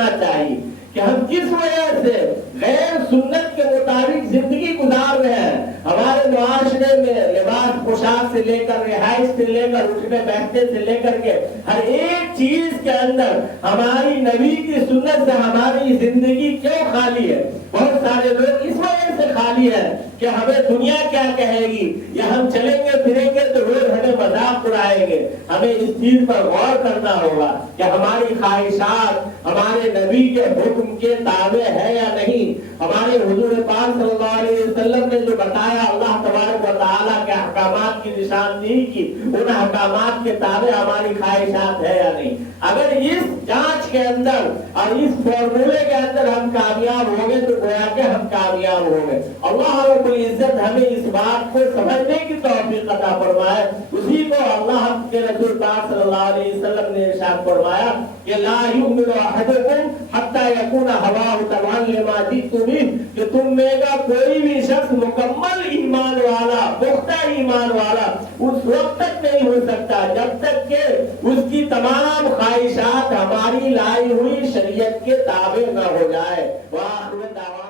سوچنا چاہیے کہ ہم کس وجہ سے غیر سنت کے مطابق زندگی گزار رہے ہیں. ہمارے معاشرے میں لباس پوشاک سے لے کر رہائش سے لے کر اٹھنے بیٹھنے سے لے کر کے ہر ایک چیز کے اندر ہماری نبی کی سنت سے ہماری زندگی کیوں خالی ہے؟ بہت سارے لوگ اس وجہ سے خالی ہے کہ ہمیں دنیا کیا کہے گی، یا ہم چلیں گے پھریں گے تو لوگ ہمیں مذاق اڑائیں گے. ہمیں اس چیز پر غور کرنا ہوگا کہ ہماری خواہشات ہمارے نبی کے حکم کے تابع ہے یا نہیں. ہمارے حضور پاک صلی اللہ علیہ وسلم نے جو بتایا اللہ تبارک و تعالیٰ کے احکامات کی نشاندہی کی، ان احکامات کے تابع ہماری خواہشات ہے یا نہیں. اگر اس جانچ کے اندر اور اس فارمولے کے اندر ہم کامیاب ہوں گے تو گویا کہ ہم کامیاب ہوں گے. اللہ رب العزت ہمیں اس بات کو سمجھنے کی توفیق عطا فرمائے. اسی کو اللہ کے رسول پاک صلی اللہ علیہ وسلم نے ارشاد فرمایا کہ لا یؤمن احدکم حتی یکون ہواہ تبعا لما جئت بہ، کہ تم میں کا کوئی بھی شخص مکمل ایمان والا، پختہ ایمان والا اس وقت تک نہیں ہو سکتا جب تک کہ اس کی تمام خواہشات ہماری لائی ہوئی شریعت کے تابع نہ ہو جائے. وآخر دعوانا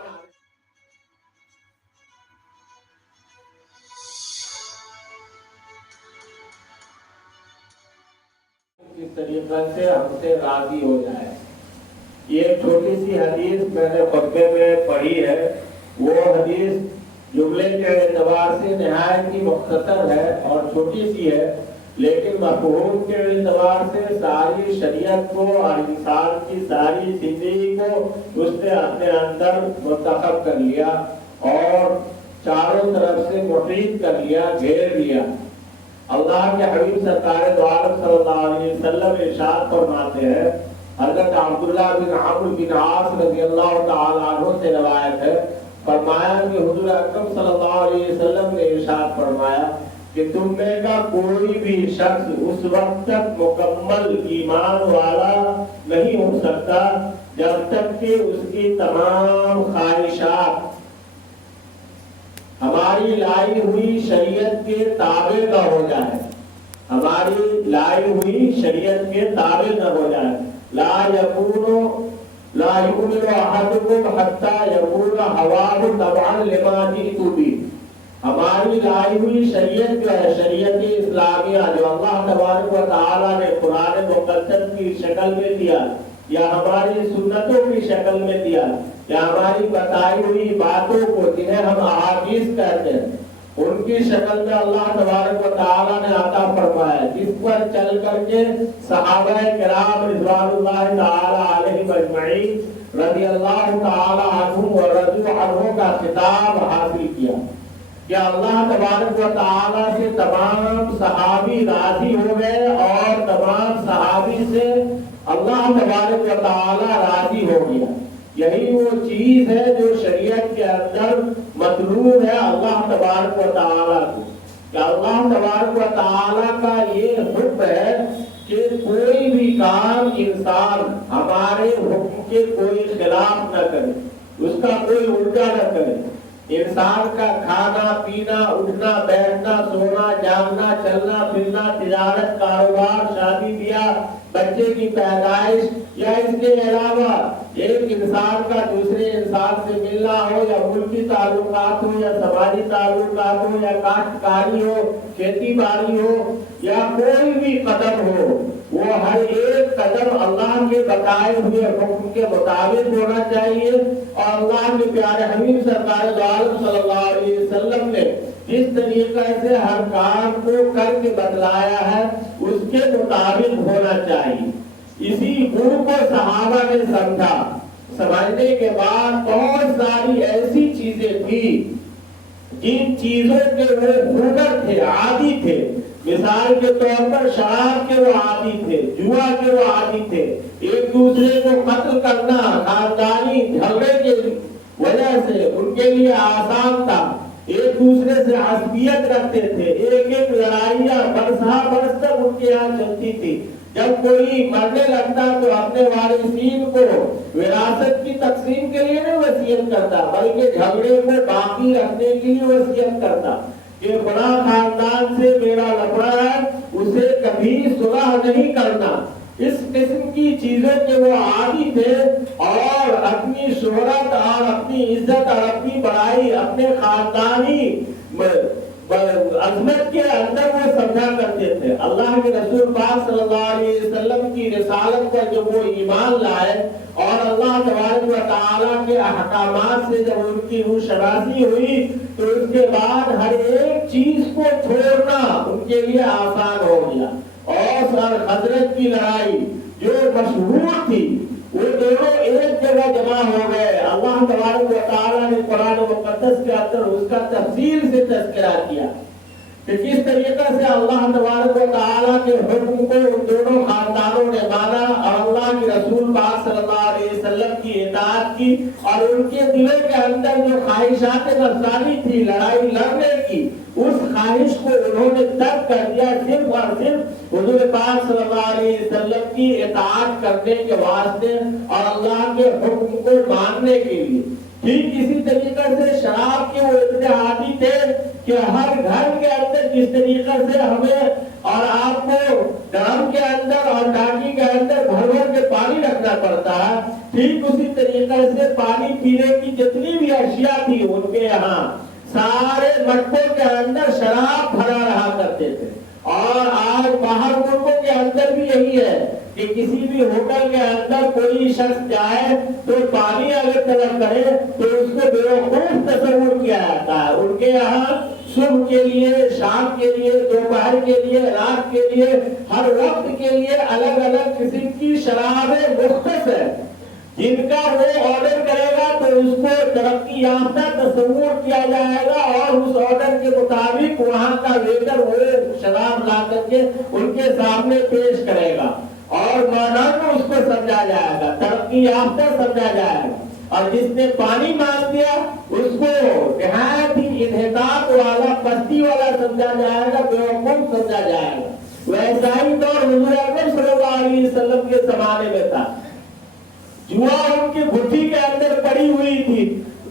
اس طریقے سے ہم سے راضی ہو جائے. یہ ایک چھوٹی سی حدیث میں نے خطبے میں پڑھی ہے. وہ حدیث جملے کے اعتبار سے نہایت ہی مختصر ہے اور چھوٹی سی ہے، لیکن مفہوم کے اعتبار سے ساری شریعت کو اور انسان کی ساری زندگی کو اس نے اپنے اندر منتخب کر لیا اور چاروں طرف سے محیط کر لیا، گھیر لیا. اللہ کے حبیب سرکار دو عالم صلی اللہ علیہ وسلم ارشاد فرماتے ہیں، حضرت عبداللہ بن عمرو بن عاص رضی اللہ تعالیٰ عنہ سے روایت ہے، فرمایا کہ حضور اکرم صلی اللہ علیہ وسلم نے ارشاد فرمایا کہ تم میں کا کوئی بھی شخص اس وقت تک مکمل ایمان والا نہیں ہو سکتا جب تک کہ اس کی تمام خواہشات ہماری لائی ہوئی شریعت کے تابع نہ ہو جائے. ہماری لائی ہوئی شریعت کے تابع نہ ہو جائے. لا یؤمن احدکم حتی یکون ہواہ تبعا لما جئت بہ. ہماری لائی ہوئی شریعت جو ہے، شریعت اسلامیہ جو اللہ تبارک و تعالیٰ نے قرآن مقدس کی شکل میں دیا یا ہماری سنتوں کی شکل میں دیا یا ہماری بتائی ہوئی باتوں کو جنہیں ہم احادیث کہتے ہیں، ان کی شکل میں اللہ تبارک و تعالیٰ نے عطا فرمایا، جس پر چل کر کے صحابہ کرام رضوان اللہ تعالیٰ علیہم اجمعین رضی اللہ تعالیٰ عنہم و رضوا عنہ کا خطاب حاصل کیا کہ اللہ تبارک و تعالیٰ سے تمام صحابی راضی ہو گئے اور تمام صحابی سے اللہ تبارک و تعالیٰ راضی ہو گیا. یہی وہ چیز ہے جو شریعت کے اندر مطلوب ہے اللہ تبارک و تعالیٰ کو، کہ اللہ تبارک و تعالیٰ کا یہ حکم ہے کہ کوئی بھی کام انسان ہمارے حکم کے کوئی خلاف نہ کرے، اس کا کوئی الٹا نہ کرے. انسان کا کھانا پینا، اٹھنا بیٹھنا، سونا جاگنا، چلنا پھرنا، تجارت، کاروبار، شادی بیاہ، بچے کی پیدائش یا اس کے علاوہ ایک انسان کا دوسرے انسان سے ملنا ہو، یا ملکی تعلقات ہو یا سماجی تعلقات ہو یا کاشتکاری ہو، کھیتی باڑی ہو یا کوئی بھی قدم ہو، وہ ہر ایک قدم اللہ کے بتائے ہوئے حکم کے مطابق ہونا چاہیے. اور اللہ کے پیارے حبیب سرکار دو عالم صلی اللہ علیہ وسلم نے جس طریقے سے ہر کام کو کر کے بتلایا ہے اس کے مطابق ہونا چاہیے. اسی گن کو صحابہ نے سمجھا. سمجھنے کے بعد بہت ساری ایسی چیزیں تھی جن چیزوں کے وہ ہنر تھے، عادی تھے. مثال کے طور پر شراب کے وہ عادی تھے، جوا کے وہ عادی تھے، ایک دوسرے کو قتل کرنا خاندانی جھگڑے کی وجہ سے ان کے لیے آسان تھا. ایک دوسرے سے عصبیت رکھتے تھے، ایک ایک لڑائیاں برسہ برس تک ان کے یہاں چلتی تھی. جب کوئی مرنے لگتا تو اپنے وارثین کو وراثت کی تقسیم کے لیے نہیں وصیت کرتا، بلکہ جھگڑے کو باقی رکھنے کے لیے وصیت کرتا کہ فلاں خاندان سے میرا لفڑا ہے، اسے کبھی صلح نہیں کرنا. اس قسم کی چیزوں کے وہ عادی تھے، اور اپنی شہرت اور اپنی عزت اور اپنی بڑائی اپنے خاندانی عظمت کے اندر وہ سمجھا کرتے تھے۔ اللہ کے رسول پاک صلی اللہ علیہ وسلم کی رسالت پر جب وہ ایمان لائے اور اللہ تبارک و تعالیٰ کے احکامات سے جب ان کی روح شناسی ہوئی، تو اس کے بعد ہر ایک چیز کو چھوڑنا ان کے لیے آسان ہو گیا۔ اوس اور خزرج کی لڑائی جو مشہور تھی، وہ دونوں ایک جگہ جمع ہو گئے۔ اللہ تبارک و تعالیٰ نے قرآن مقدس کے اندر اس کا تفصیل سے تذکرہ کیا کہ کس طریقے سے اللہ تبارک و تعالیٰ کے حکم کو ان دونوں خاندانوں نے مانا اور اللہ کے رسول پاک صلی اللہ علیہ وسلم کی اطاعت کی، اور ان کے دلوں کے اندر جو خواہشات نفسانی تھی لڑائی لڑنے کی، اس خواہش کو انہوں نے ترک کر دیا صرف اور صرف حضور پاک صلی اللہ علیہ وسلم کی اطاعت کرنے کے واسطے اور اللہ کے حکم کو ماننے کے لیے۔ ٹھیک اسی طریقے سے شراب کے وہ اتنے عادی تھے کہ ہر گھر کے اندر جس طریقے سے ہمیں اور آپ کو ڈرم کے اندر اور ٹانکی کے اندر بھر بھر کے پانی رکھنا پڑتا ہے، ٹھیک اسی طریقے سے پانی پینے کی جتنی بھی اشیاء تھی ان کے یہاں سارے مٹکوں کے اندر شراب بھرا رہا کرتے تھے۔ اور آج باہر ملکوں کے اندر بھی یہی ہے کہ کسی بھی ہوٹل کے اندر کوئی شخص جائے تو پانی اگر طلب کرے تو اس کو بیوقوف تصور کیا جاتا ہے۔ ان کے یہاں صبح کے لیے، شام کے لیے، دوپہر کے لیے، رات کے لیے، ہر وقت کے لیے الگ الگ قسم کی شرابیں مختص ہے، جن کا وہ آرڈر کرے گا تو اس کو ترقی یافتہ تصور کیا جائے گا، اور اس آرڈر کے مطابق وہاں کا ویٹر وہ شراب لا کر کے ان کے سامنے پیش کرے گا، اور ماڈرن اس کو سمجھا جائے گا، ترقی یافتہ سمجھا جائے گا۔ اور جس نے پانی مانگ دیا اس کو نہایت ہی انحطاط والا، پستی والا سمجھا جائے گا، بیوقوف سمجھا جائے گا۔ ویسا ہی دور حضور اکرم صلی اللہ علیہ وسلم کے زمانے میں تھا۔ جوا ان کی گھٹی کے اندر پڑی ہوئی تھی،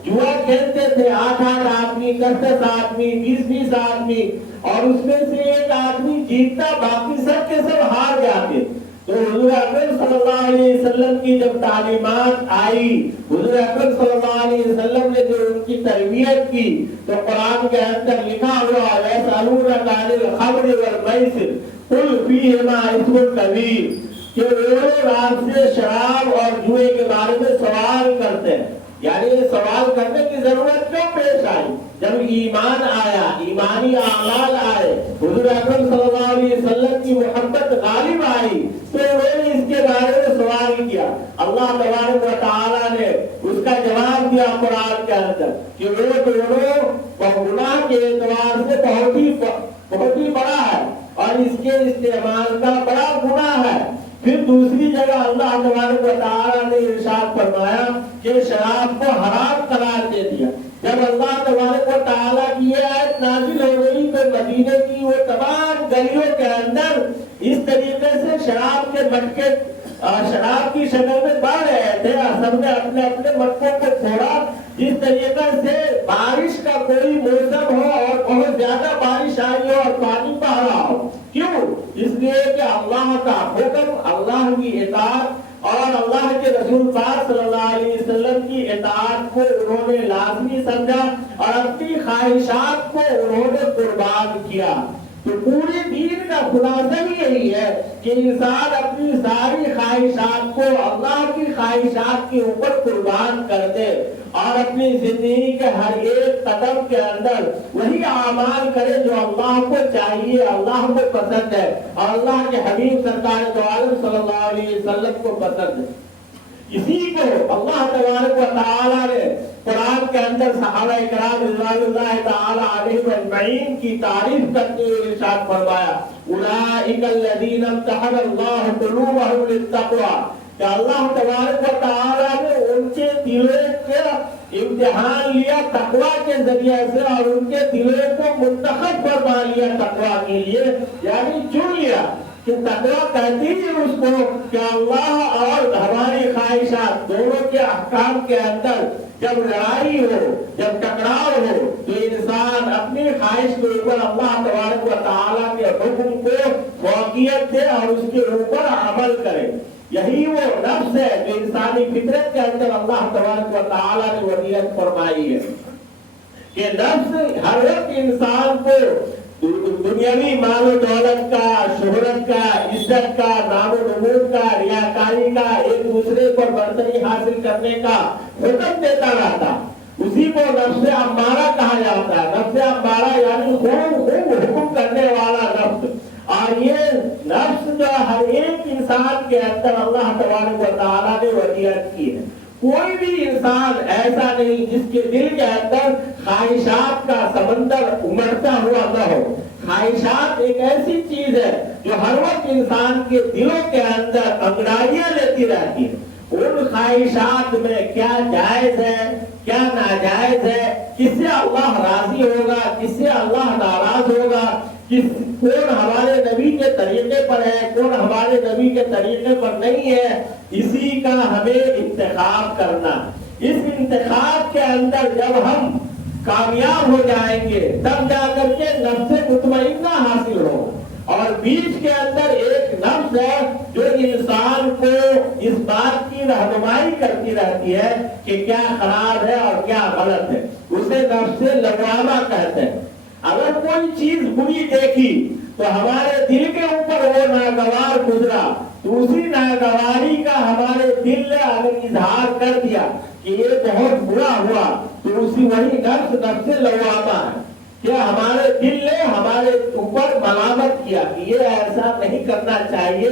جوا کھیلتے تھے 8 آدمی، 10 آدمی، 20 آدمی، اور اس میں سے ایک آدمی جیتتا، باقی سب کے سب ہار جاتے۔ تو حضور اکرم صلی اللہ علیہ وسلم کی جب تعلیمات آئی، حضور اکرم صلی اللہ علیہ وسلم نے جو ان کی تربیت کی، تو قرآن کے اندر لکھا ہوا ہے یسألونک عن الخمر والمیسر قل فیہما اسم کبیر، کہ وہ آپ سے شراب اور جوئے کے بارے میں سوال کرتے ہیں۔ یعنی یہ سوال کرنے کی ضرورت کیوں پیش آئی؟ جب ایمان آیا، ایمانی اعمال آئے، حضور اکرم صلی اللہ علیہ وسلم کی محبت غالب آئی، تو انہوں نے اس کے بارے میں سوال کیا۔ اللہ تبارک و تعالیٰ نے اس کا جواب دیا قرآن کے اندر کہ وہ دونوں گناہ کے اعتبار سے بہت ہی بڑا ہے اور اس کے استعمال کا بڑا گناہ ہے۔ پھر دوسری جگہ اللہ تبارک و تعالیٰ نے ارشاد فرمایا کہ شراب کو حرام قرار دے دیا۔ جب اللہ تبارک و تعالیٰ کی یہ آیت نازل ہو گئی تو مدینے کی وہ تمام گلیوں کے اندر اس طریقے سے شراب کے مٹکے شراب کی شکل میں بڑھ رہے تھے، سب نے اپنے اپنے مٹکوں کو چھوڑا۔ جس طریقے سے بارش کا کوئی موسم ہو اور بہت زیادہ بارش آئی ہو اور پانی بہ رہا ہو، کیوں؟ اس لیے کہ اللہ کا حکم، اللہ کی اطاعت اور اللہ کے رسول پاک صلی اللہ علیہ وسلم کی اطاعت کو انہوں نے لازمی سمجھا اور اپنی خواہشات کو انہوں نے قربان کیا۔ تو پورے دین کا خلاصہ بھی یہی ہے کہ انسان اپنی ساری خواہشات کو اللہ کی خواہشات کے اوپر قربان کر دے اور اپنی زندگی کے ہر ایک قدم کے اندر وہی اعمال کرے جو اللہ کو چاہیے، اللہ کو پسند ہے اور اللہ کے حبیب سرکار دو عالم صلی اللہ علیہ وسلم کو پسند ہے۔ اسی کو اللہ تبارک و تعالیٰ نے قرآن کے اندر صحابہ کرام رضوان اللہ تعالیٰ علیہم اجمعین کی تعریف کرتے ہوئے ارشاد فرمایا اولئک الذین امتحن اللہ قلوبہم للتقوی، کہ اللہ تبارک و تعالیٰ نے ان کے دلوں کا امتحان لیا تقوی کے ذریعے سے اور ان کے دلوں کو منتخب فرما لیا تقوی کے لیے، یعنی چن لیا کہ تقوی کہتی ہے اس کو کہ اللہ اور ہماری خواہشات دونوں کے احکام کے اندر جب لڑائی ہو، جب ٹکراؤ ہو، تو انسان اپنی خواہش کے اوپر اللہ تبارک و تعالیٰ کے حکم کو فوقیت دے اور اس کے اوپر عمل کرے۔ یہی وہ نفس ہے جو انسانی فطرت کے اندر اللہ تبارک و تعالیٰ نے وصیت فرمائی ہے کہ نفس ہر ایک انسان کو دنیاوی مال و دولت کا، شہرت کا، عزت کا، نام و نمود کا، ریاکاری کا، ایک دوسرے پر برتری حاصل کرنے کا حکم دیتا رہتا، اسی کو نفس امارہ کہا جاتا ہے۔ نفس امارہ یعنی خوب حکم کرنے والا نفس۔ اور یہ نفس جو ہر ایک انسان کے اندر اللہ تبارک و تعالیٰ نے وصیت کی ہے۔ کوئی بھی انسان ایسا نہیں جس کے دل کے اندر خواہشات کا سمندر امڑتا ہوا نہ ہو۔ خواہشات ایک ایسی چیز ہے جو ہر وقت انسان کے دلوں کے اندر انگڑائیاں لیتی رہتی ہے۔ ان خواہشات میں کیا جائز ہے، کیا ناجائز ہے، کس سے اللہ راضی ہوگا، کس سے اللہ ناراض ہوگا، کون ہمارے نبی کے طریقے پر ہے، کون ہمارے نبی کے طریقے پر نہیں ہے، اسی کا ہمیں انتخاب کرنا۔ اس انتخاب کے اندر جب ہم کامیاب ہو جائیں گے تب جا کر کے نفس مطمئنہ حاصل ہو۔ اور بیچ کے اندر ایک نفس ہے جو انسان کو اس بات کی رہنمائی کرتی رہتی ہے کہ کیا خراب ہے اور کیا غلط ہے، اسے نفس لوامہ کہتے ہیں۔ اگر کوئی چیز بری دیکھی تو ہمارے دل کے اوپر وہ ناگوار گزرا، تو اسی ناگواری کا ہمارے دل نے اگر اظہار کر دیا کہ یہ بہت برا ہوا، تو اسی وہی نفس لوامہ ہے کہ ہمارے دل نے ہمارے اوپر ملامت کیا کہ یہ ایسا نہیں کرنا چاہیے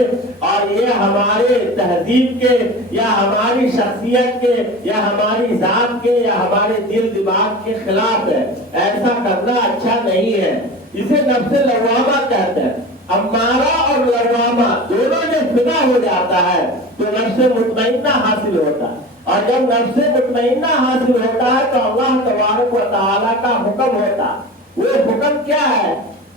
اور یہ ہمارے تہذیب کے یا ہماری شخصیت کے یا ہماری ذات کے یا ہمارے دل دماغ کے خلاف ہے، ایسا کرنا اچھا نہیں ہے۔ اسے نفس لوامہ کہتے ہیں۔ امارہ اور لوامہ دونوں جب فنا ہو جاتا ہے تو نفس مطمئنہ حاصل ہوتا ہے، اور جب نفس مطمئنہ حاصل ہوتا ہے تو اللہ تبارک و تعالیٰ کا حکم ہوتا ہے۔ وہ حکم کیا ہے؟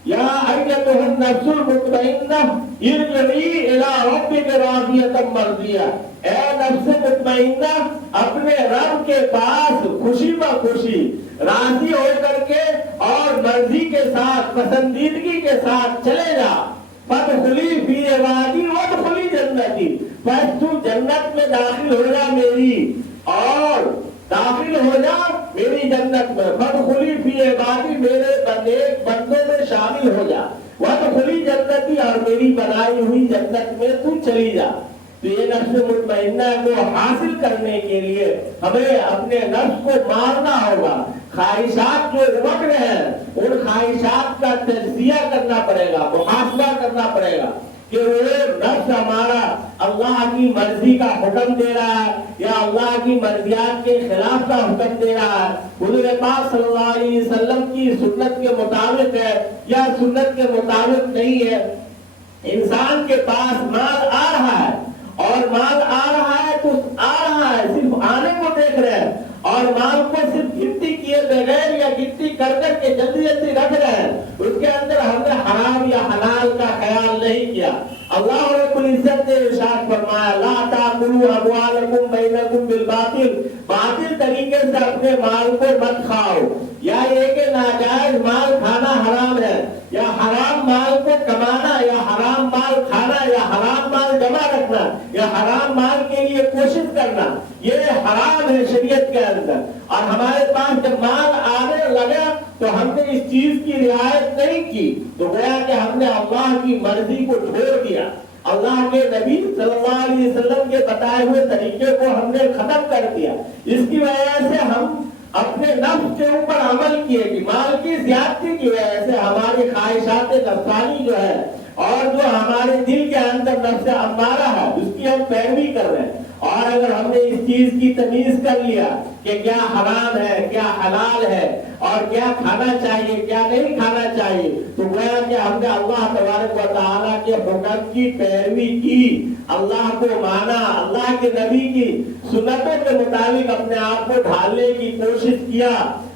یا ایتھا النفس المطمئنہ ارجعی الی ربک راضیۃ مرضیہ، اے نفس مطمئنہ اپنے رب کے پاس خوشی بخوشی راضی ہو کر کے اور مرضی کے ساتھ، پسندیدگی کے ساتھ چلے جا۔ فادخلی فی عبادی وادخلی جنتی، بس تو جنت میں داخل ہو جا میری، اور داخل ہو جا میری جنت میں۔ فادخلی فی عبادی، میرے بندوں میں شامل ہو جا۔ وادخلی جنتی، اور میری بنائی ہوئی جنت میں تو چلی جا۔ تو یہ نفس مطمئنہ کو حاصل کرنے کے لیے ہمیں اپنے نفس کو مارنا ہوگا۔ خواہشات جو امٹ رہے ہیں ان خواہشات کا تجزیہ کرنا پڑے گا، محاسبہ کرنا پڑے گا کہ وہ نفس ہمارا اللہ کی مرضی کا حکم دے رہا ہے یا اللہ کی مرضیات کے خلاف کا حکم دے رہا ہے، حضور پاک صلی اللہ علیہ وسلم کی سنت کے مطابق ہے یا سنت کے مطابق نہیں ہے۔ انسان کے پاس مال آ رہا ہے اور مال آ رہا ہے تو آ رہا ہے، صرف آنے کو دیکھ رہے ہیں، اور مال کو صرف گنتی کیے بغیر یا گنتی کر کر کے جلدی جلدی رکھ رہے ہیں، اس کے اندر ہم نے حرام یا حلال کا خیال نہیں کیا۔ اللہ رب العزت نے ارشاد فرمایا لا تاکلوا اموالکم بینکم بالباطل، باطل طریقے سے اپنے مال کو مت کھاؤ، یا یہ کہ ناجائز مال کھانا حرام ہے، یا حرام مال کو کمانا، یا حرام مال کھانا، یا حرام مال جمع رکھنا، یا حرام مال کے لیے کوشش کرنا، یہ حرام ہے شریعت کے اندر۔ اور ہمارے پاس جب مال آنے لگا تو ہم نے اس چیز کی رعایت نہیں کی، تو گویا کہ ہم نے اللہ کی مرضی کو چھوڑ دیا، اللہ کے نبی صلی اللہ علیہ وسلم کے بتائے ہوئے طریقے کو ہم نے ختم کر دیا۔ اس کی وجہ سے ہم اپنے نفس کے اوپر عمل کیے کہ مال کی زیادتی کی وجہ سے ہماری خواہشات نفسانی جو ہے اور جو ہمارے دل کے اندر نفس امارہ ہے اس کی ہم پیروی کر رہے ہیں۔ اور اگر ہم نے اس چیز کی تمیز کر لیا کہ کیا حرام ہے، کیا حلال ہے، اور کیا کھانا چاہیے، کیا نہیں کھانا چاہیے، تو گویا کہ ہم نے اللہ تبارک و تعالیٰ کے حکم کی پیروی کی، اللہ کو مانا، اللہ کے نبی کی سنتوں کے مطابق اپنے آپ کو ڈھالنے کی کوشش کیا۔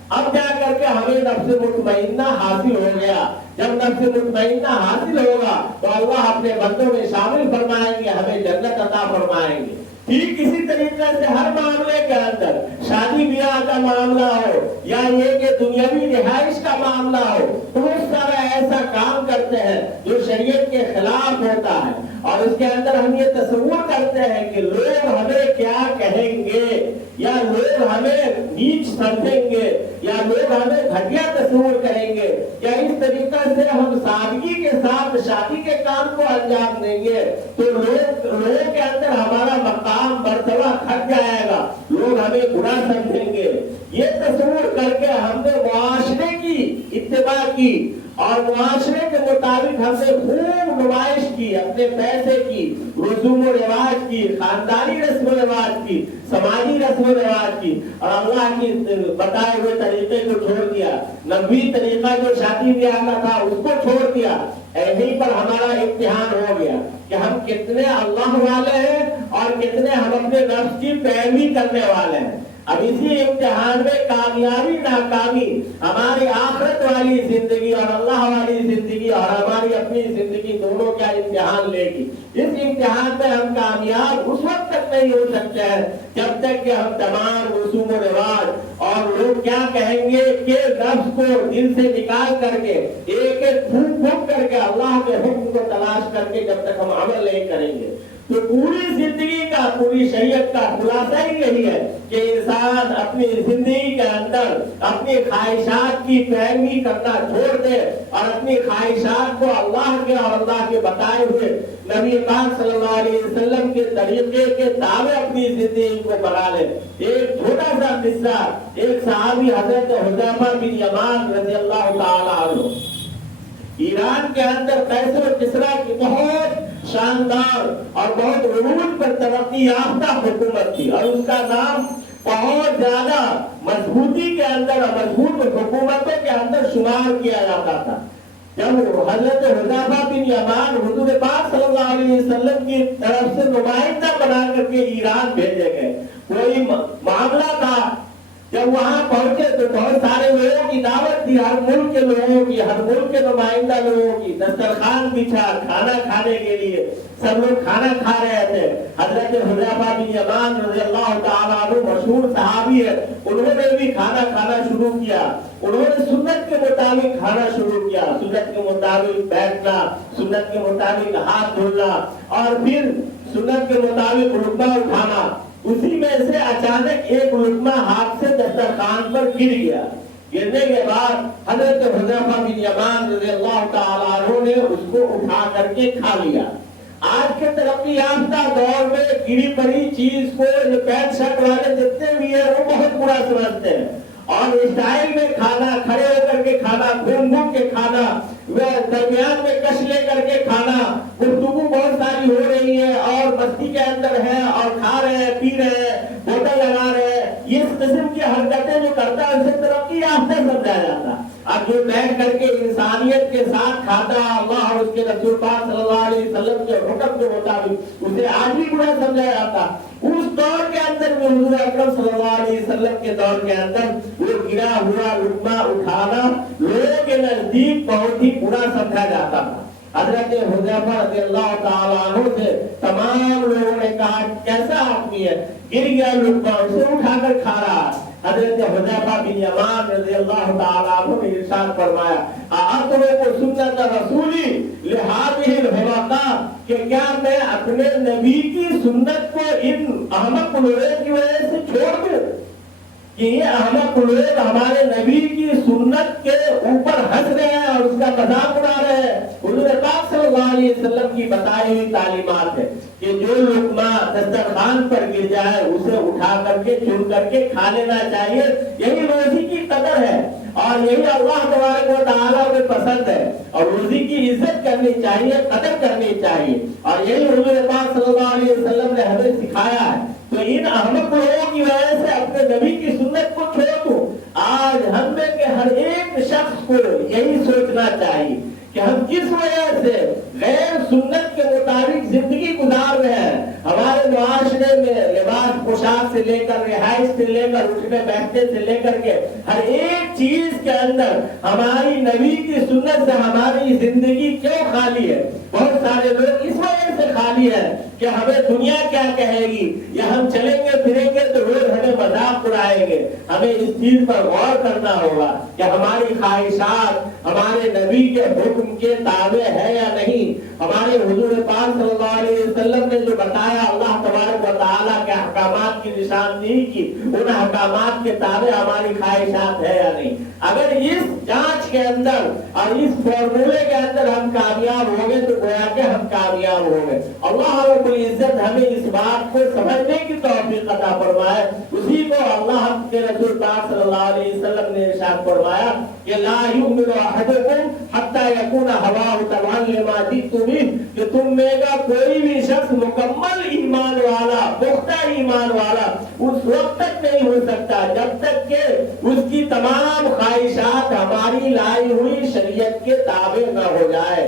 اب جا کر کے ہمیں نفس مطمئنہ حاصل ہو گیا۔ جب نفس مطمئنہ حاصل ہوگا تو اللہ اپنے بندوں میں شامل فرمائیں گے، ہمیں جنت عطا فرمائیں گے۔ ٹھیک اسی طریقے طریقے سے ہر معاملے کے اندر، شادی بیاہ کا معاملہ ہو یا یہ کہ دنیاوی رہائش کا معاملہ ہو، بہت سارا ایسا کام کرتے ہیں جو شریعت کے خلاف ہوتا ہے، اور اس کے اندر ہم یہ تصور کرتے ہیں کہ لوگ ہمیں کیا کہیں گے، یا لوگ ہمیں نیچ سمجھیں گے، یا لوگ ہمیں گھٹیا تصور کریں گے، یا اس طریقے سے ہم سادگی کے ساتھ شادی کے کام کو انجام دیں گے تو لوگوں کے اندر ہمارا مقام مرتبہ کھٹ جائے گا، لوگ ہمیں برا سمجھیں گے۔ یہ تصور کر کے ہم نے معاشرے کی اتباع کی، اور معاشرے کے مطابق ہم نے خوب نمائش کی، اپنے پیسے کی، رسوم و رواج کی، خاندانی رسم و رواج کی، سماجی رسم و رواج کی، اور اللہ کی بتائے ہوئے طریقے کو چھوڑ دیا، نبوی طریقہ جو شادی بیاہ کا تھا اس کو چھوڑ دیا۔ یہیں پر ہمارا امتحان ہو گیا کہ ہم کتنے اللہ والے ہیں اور کتنے ہم اپنے نفس کی پیروی کرنے والے ہیں۔ اب اسی امتحان میں کامیابی ناکامی ہماری آخرت والی زندگی اور اللہ والی زندگی اور ہماری اپنی زندگی دونوں کا امتحان لے گی۔ اس امتحان میں ہم کامیاب اس وقت تک نہیں ہو سکتے ہیں جب تک کہ ہم تمام رسوم و رواج اور لوگ کیا کہیں گے کہ نفس کو دل سے نکال کر کے ایک ایک پھونک پھونک کر کے اللہ کے حکم کو تلاش کر کے جب تک ہم عمل نہیں کریں گے۔ تو پوری زندگی کا، پوری شریعت کا خلاصہ ہی یہی ہے کہ انسان اپنی زندگی کے اندر اپنی خواہشات کی پیروی کرنا چھوڑ دے اور اپنی خواہشات کو اللہ کے اور اللہ کے بتائے ہوئے نبی پاک صلی اللہ علیہ وسلم کے طریقے کے تابع اپنی زندگی کو بنا لے۔ ایک چھوٹا سا قصہ، ایک صحابی حضرت حذیفہ بن یمان رضی اللہ تعالی عنہ، ایران کے اندر قیصر و کسریٰ کی بہت شاندار اور بہت عروج پر ترقی یافتہ حکومت تھی، اور اس کا نام بہت زیادہ مضبوطی کے اندر اور مضبوط حکومتوں کے اندر شمار کیا جاتا تھا۔ جب حضرت حذیفہ بن یمان حضور پاک صلی اللہ علیہ وسلم کی طرف سے نمائندہ بنا کر کے ایران بھیجے گئے، کوئی معاملہ تھا، جب وہاں پہنچے تو بہت سارے لوگوں کی دعوت تھی، ہر ملک کے لوگوں کی، ہر ملک کے نمائندہ لوگوں کی، دسترخوان بچھا کھانا کھانے کے لیے، سب لوگ کھانا کھا رہے تھے۔ حضرت حذیفہ بن یمان رضی اللہ تعالیٰ عنہ مشہور صحابی ہے، انہوں نے بھی کھانا کھانا شروع کیا، انہوں نے سنت کے مطابق کھانا شروع کیا، سنت کے مطابق بیٹھنا، سنت کے مطابق ہاتھ دھونا، اور پھر سنت کے مطابق لقمہ اٹھانا۔ اسی میں سے اچانک ایک لقمہ ہاتھ سے دسترخوان پر گر گیا، گرنے کے بعد حضرت حذیفہ بن یمان رضی اللہ تعالیٰ عنہ نے اس کو اٹھا کر کے کھا لیا۔ آج کے ترقی یافتہ دور میں گری پڑی چیز کو یہ پینٹ شرٹ والے جتنے بھی ہیں وہ بہت برا سمجھتے ہیں، اور اسٹائل میں کھانا، کھڑے ہو کر کے کھانا، گھوم گھوم کے کھانا، درمیان میں کش لے کر کے کھانا، گفتگو بہت ساری ہو رہی ہے اور مستی کے اندر ہے اور کھا رہے ہیں، پی رہے ہیں، بوتل لگا رہے ہیں، اس قسم کی حرکتیں جو کرتا ہے اسے ترقی یافتہ سمجھا جاتا۔ اب جو بیٹھ کر کے انسانیت کے ساتھ کھاتا اللہ اور اس کے رسول پاک صلی اللہ علیہ وسلم کے حکم کے مطابق اسے آج بھی برا سمجھا جاتا۔ اس دور کے اندر حضور اکرم صلی اللہ علیہ وسلم کے دور کے اندر وہ گرا ہوا لقمہ اٹھانا لوگوں کے نزدیک بہت ہی برا سمجھا جاتا تھا۔ حضرت حذیفہ رضی اللہ تعالیٰ عنہ سے تمام لوگوں نے کہا کیسا آدمی ہے، گر گیا لقمہ اسے اٹھا کر کھا رہا۔ حضرت حذیفہ بن یمان رضی اللہ تعالیٰ عنہ نے ارشاد فرمایا اَأَتْرُكُ سُنَّةَ رَسُولِي لِهَٰذِهِ الْحُمَقَاءِ، کہ کیا میں اپنے نبی کی سنت کو ان احمق لوگوں کی وجہ سے چھوڑ دوں کہ یہ احمق لوگ ہمارے نبی کی سنت کے اوپر ہنس رہے ہیں اور اس کا مذاق اڑا رہے ہیں۔ حضور پاک صلی اللہ علیہ وسلم کی بتائی ہوئی تعلیمات ہے کہ جو لقمہ دسترخوان پر گر جائے اسے اٹھا کر کے چن کر کے کھا لینا چاہیے، یہی روزی کی قدر ہے اور یہی اللہ تبارک و تعالیٰ کو پسند ہے، اور روزی کی عزت کرنی چاہیے، قدر کرنی چاہیے، اور یہی حضور پاک صلی اللہ علیہ وسلم نے ہمیں سکھایا ہے۔ تو ان احمق لوگوں کی وجہ سے اپنے نبی کی سنت کو چھوڑ دوں۔ آج ہم میں کے ہر ایک شخص کو یہی سوچنا چاہیے کہ ہم کس وجہ سے غیر سنت کے مطابق زندگی گزار رہے ہیں۔ ہمارے معاشرے میں لباس پوشاک سے لے کر رہائش سے لے کر اٹھنے بیٹھنے سے لے کر کے ہر ایک چیز کے اندر ہماری نبی کی سنت سے ہماری زندگی کیوں خالی ہے؟ بہت سارے لوگ اس وجہ سے خالی ہے کہ ہمیں دنیا کیا کہے گی، یا ہم چلیں گے ہمیں اس چیز پر غور کرنا ہوگا کہ ہماری خواہشات ہمارے نبی کے حکم کے تابع ہے یا نہیں. ہمارے حضور پاک صلی اللہ علیہ وسلم نے جو بتایا اللہ تبارک و تعالیٰ کے احکامات کی نشاندہی کی، ان احکامات کے تابع ہماری خواہشات ہے یا نہیں. اگر اس جانچ کے اندر اور اس فارمولے کے اندر ہم کامیاب ہوں گے تو گویا کہ ہم کامیاب ہوں گے. اللہ رب العزت ہمیں اس بات کو سمجھنے کی توفیق عطا فرمائے. اسی کو اللہ کے رسول پاک صلی اللہ علیہ وسلم نے ارشاد فرمایا کہ لا یؤمن احدکم حتی یکون ہواہ تبعا لما جئت بہ، کہ تم میں کا کوئی بھی شخص مکمل ایمان والا، پختہ ایمان والا اس وقت تک نہیں ہو سکتا جب تک کہ اس کی تمام خواہشات ہماری لائی ہوئی شریعت کے تابع نہ ہو جائے.